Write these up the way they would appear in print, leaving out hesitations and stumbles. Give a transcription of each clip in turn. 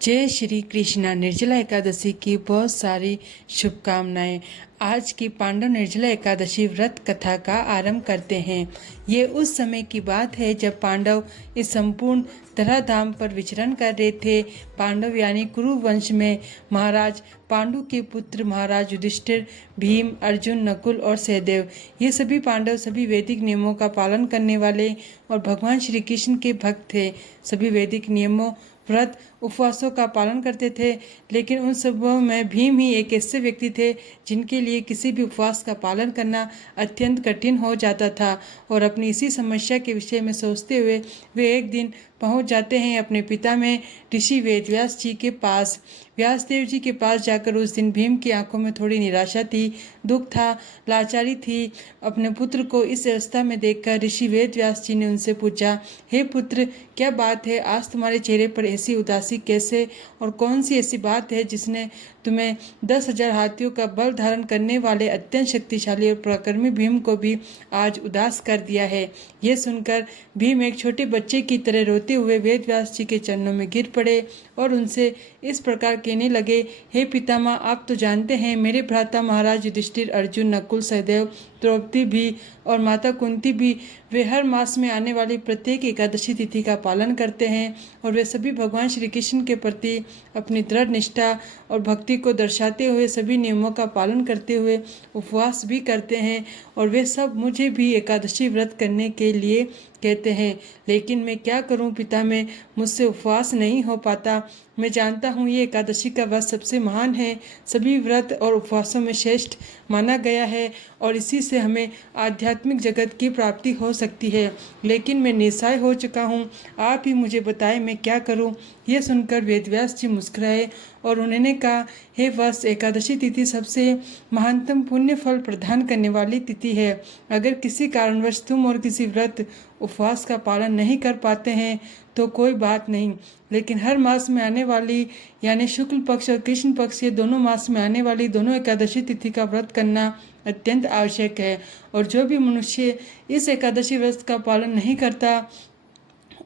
जय श्री कृष्णा। निर्जला एकादशी की बहुत सारी शुभकामनाएं। आज की पांडव निर्जला एकादशी व्रत कथा का आरंभ करते हैं। ये उस समय की बात है जब पांडव इस संपूर्ण धराधाम पर विचरण कर रहे थे। पांडव यानी कुरु वंश में महाराज पांडु के पुत्र महाराज युधिष्ठिर, भीम, अर्जुन, नकुल और सहदेव, ये सभी पांडव सभी वैदिक नियमों का पालन करने वाले और भगवान श्री कृष्ण के भक्त थे। सभी वैदिक नियमों, व्रत, उपवासों का पालन करते थे, लेकिन उन सबों में भीम ही एक ऐसे व्यक्ति थे जिनके लिए किसी भी उपवास का पालन करना अत्यंत कठिन हो जाता था। और अपनी इसी समस्या के विषय में सोचते हुए वे एक दिन पहुंच जाते हैं अपने पिता में ऋषि वेदव्यास जी के पास। व्यासदेव जी के पास जाकर उस दिन भीम की आंखों में थोड़ी निराशा थी, दुख था, लाचारी थी। अपने पुत्र को इस अवस्था में देखकर ऋषि वेदव्यास जी ने उनसे पूछा, हे पुत्र, क्या बात है? आज तुम्हारे चेहरे पर ऐसी उदासी कैसे? और कौन सी ऐसी बात है जिसने तुम्हें 10,000 हाथियों का बल धारण करने वाले अत्यंत शक्तिशाली और पराक्रमी भीम को भी आज उदास कर दिया है? यह सुनकर भीम एक छोटे बच्चे की तरह रोते हुए वेदव्यास जी के चरणों में गिर पड़े और उनसे इस प्रकार कहने लगे, हे पितामह, आप तो जानते हैं मेरे भ्राता महाराज युधिष्ठिर, अर्जुन, नकुल, सहदेव, द्रौपदी भी और माता कुंती भी, वे हर मास में आने वाली प्रत्येक एकादशी तिथि का पालन करते हैं और वे सभी भगवान श्री कृष्ण के प्रति अपनी दृढ़ निष्ठा और भक्ति को दर्शाते हुए सभी नियमों का पालन करते हुए उपवास भी करते हैं। और वे सब मुझे भी एकादशी व्रत करने के लिए कहते हैं, लेकिन मैं क्या करूं पिता, में मुझसे उपवास नहीं हो पाता। मैं जानता हूं ये एकादशी का व्रत सबसे महान है, सभी व्रत और उपवासों में श्रेष्ठ माना गया है और इसी से हमें आध्यात्मिक जगत की प्राप्ति हो सकती है, लेकिन मैं निस्सहाय हो चुका हूँ। आप ही मुझे बताएं मैं क्या करूँ? यह सुनकर वेदव्यास जी मुस्कुराए और उन्होंने कहा, हे वत्स, एकादशी तिथि सबसे महानतम पुण्य फल प्रदान करने वाली तिथि है। अगर किसी कारणवश तुम और किसी व्रत उपवास का पालन नहीं कर पाते हैं तो कोई बात नहीं, लेकिन हर मास में आने वाली यानी शुक्ल पक्ष और कृष्ण पक्ष, ये दोनों मास में आने वाली दोनों एकादशी तिथि का व्रत करना अत्यंत आवश्यक है। और जो भी मनुष्य इस एकादशी व्रत का पालन नहीं करता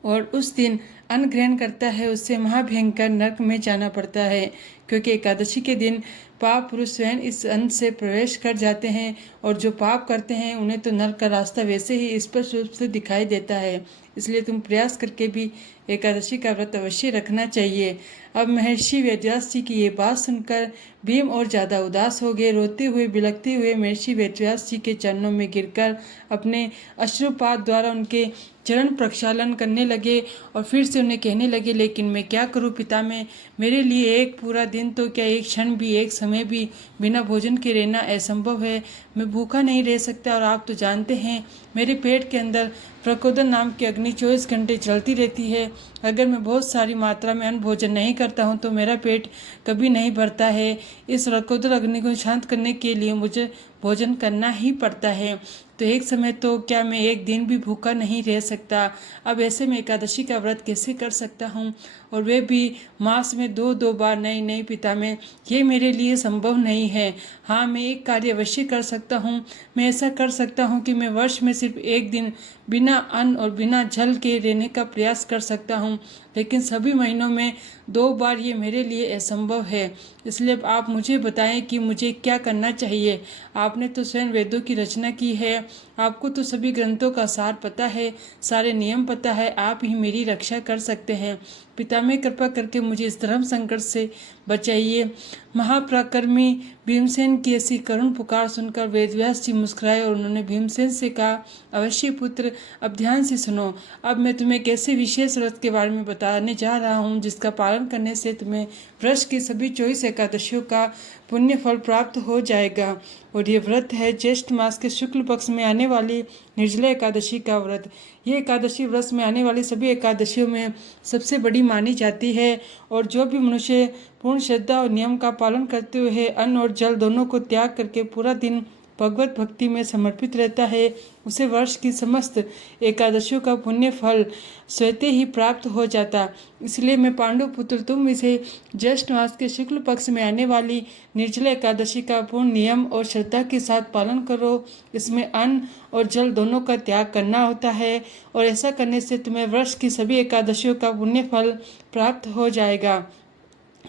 और उस दिन अन्न ग्रहण करता है, उससे महाभयंकर नरक में जाना पड़ता है, क्योंकि एकादशी के दिन पाप पुरुष स्वयं इस अन्न से प्रवेश कर जाते हैं और जो पाप करते हैं उन्हें तो नरक का रास्ता वैसे ही स्पष्ट रूप से दिखाई देता है। इसलिए तुम प्रयास करके भी एकादशी का व्रत अवश्य रखना चाहिए। अब महर्षि वेदव्यास जी की ये बात सुनकर भीम और ज़्यादा उदास हो गए। रोते हुए बिलखते हुए महर्षि वेदव्यास जी के चरणों में गिरकर अपने अश्रुपात द्वारा उनके चरण प्रक्षालन करने लगे और फिर से उन्हें कहने लगे, लेकिन मैं क्या करूं पिता, में मेरे लिए एक पूरा दिन तो क्या एक क्षण भी, एक समय भी बिना भोजन के रहना असंभव है। मैं भूखा नहीं रह सकता और आप तो जानते हैं मेरे पेट के अंदर प्रकोदन नाम की अग्नि 24 घंटे चलती रहती है। अगर मैं बहुत सारी मात्रा में अन्न भोजन नहीं करता हूँ तो मेरा पेट कभी नहीं भरता है। इस प्रकोदन अग्नि को शांत करने के लिए मुझे भोजन करना ही पड़ता है, तो एक समय तो क्या मैं एक दिन भी भूखा नहीं रह सकता। अब ऐसे में एकादशी का व्रत कैसे कर सकता हूँ, और वे भी मास में दो दो बार? नहीं पिता, में ये मेरे लिए संभव नहीं है। हाँ, मैं एक कार्य अवश्य कर सकता हूँ। मैं ऐसा कर सकता हूँ कि मैं वर्ष में सिर्फ एक दिन बिना अन्न और बिना जल के रहने का प्रयास कर सकता हूँ, लेकिन सभी महीनों में 2 बार ये मेरे लिए असंभव है। इसलिए आप मुझे बताएं कि मुझे क्या करना चाहिए। आपने तो स्वयं वेदों की रचना की है, आपको तो सभी ग्रंथों का सार पता है, सारे नियम पता है, आप ही मेरी रक्षा कर सकते हैं। पिता, में कृपा करके मुझे इस धर्म संकट से बचाइए। महापराक्रमी भीमसेन की ऐसी करुण पुकार सुनकर वेदव्यास जी मुस्कुराए और उन्होंने भीमसेन से कहा, अवश्य पुत्र, अब ध्यान से सुनो। अब मैं तुम्हें एक ऐसे विशेष व्रत के बारे में बताने जा रहा हूँ जिसका पालन करने से तुम्हें वर्ष की सभी 24 एकादशियों का पुण्य फल प्राप्त हो जाएगा। और ये व्रत है ज्येष्ठ मास के शुक्ल पक्ष में आने वाली निर्जला एकादशी का व्रत। ये एकादशी व्रत में आने वाली सभी एकादशियों में सबसे बड़ी मानी जाती है और जो भी मनुष्य पूर्ण श्रद्धा और नियम का पालन करते हुए अन्न और जल दोनों को त्याग करके पूरा दिन भगवत भक्ति में समर्पित रहता है, उसे वर्ष की समस्त एकादशियों का पुण्य फल स्वतः ही प्राप्त हो जाता। इसलिए मैं पांडु पुत्र, तुम इसे ज्येष्ठ मास के शुक्ल पक्ष में आने वाली निर्जला एकादशी का पूर्ण नियम और श्रद्धा के साथ पालन करो। इसमें अन्न और जल दोनों का त्याग करना होता है और ऐसा करने से तुम्हें वर्ष की सभी एकादशियों का पुण्य फल प्राप्त हो जाएगा।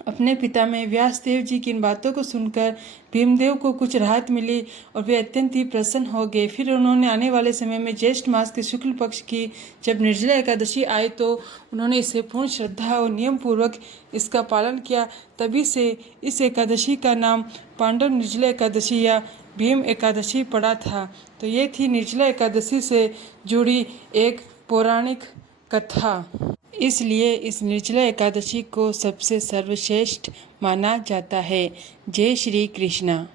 अपने पिता में व्यासदेव जी की इन बातों को सुनकर भीमदेव को कुछ राहत मिली और वे अत्यंत ही प्रसन्न हो गए। फिर उन्होंने आने वाले समय में ज्येष्ठ मास के शुक्ल पक्ष की जब निर्जला एकादशी आई तो उन्होंने इसे पूर्ण श्रद्धा और नियम पूर्वक इसका पालन किया। तभी से इस एकादशी का नाम पांडव निर्जला एकादशी या भीम एकादशी पड़ा था। तो ये थी निर्जला एकादशी से जुड़ी एक पौराणिक कथा। इसलिए इस निर्जला एकादशी को सबसे सर्वश्रेष्ठ माना जाता है। जय श्री कृष्णा।